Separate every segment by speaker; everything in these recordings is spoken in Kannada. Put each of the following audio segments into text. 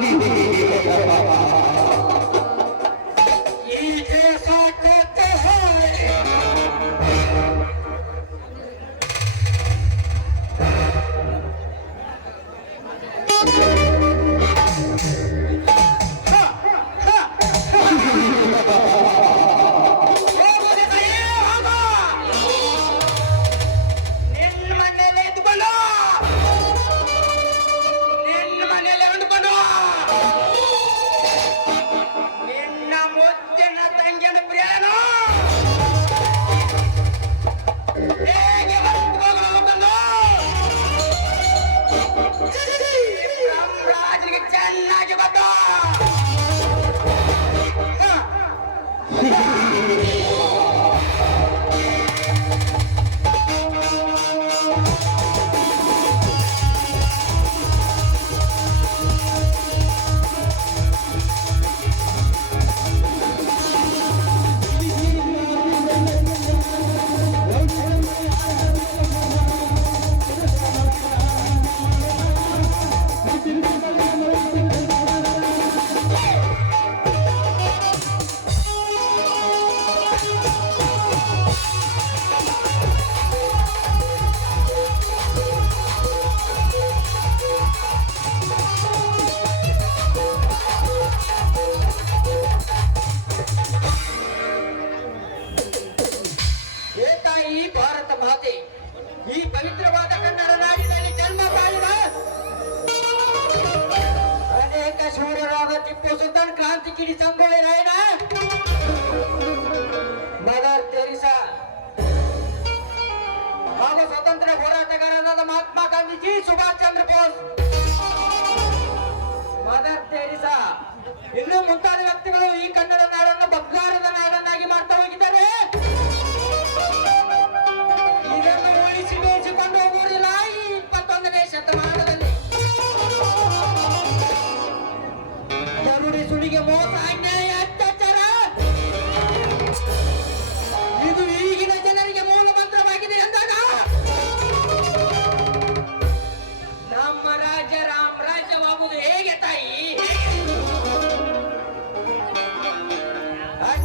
Speaker 1: Yeah. அங்கே பிரயாணம் ಕಿಡಿ ಚಂಬಳಿ ರಾಯಣ್ಣ ಮದರ್ ತೆರಿಸಾ. ಹಾಗೂ ಸ್ವತಂತ್ರ ಹೋರಾಟಗಾರರಾದ ಮಹಾತ್ಮ ಗಾಂಧೀಜಿ, ಸುಭಾಷ್ ಚಂದ್ರ ಬೋಸ್. Mother Teresa. ಇನ್ನು ಮುಂತಾದ ವ್ಯಕ್ತಿಗಳು ಈ ಕನ್ನಡ ನಾಡನ್ನು ಬಂಗಾರದ ನಾಡನ್ನಾಗಿ ಮಾಡ್ತಾ ಹೋಗಿದ್ದಾರೆ.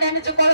Speaker 1: name is Jokal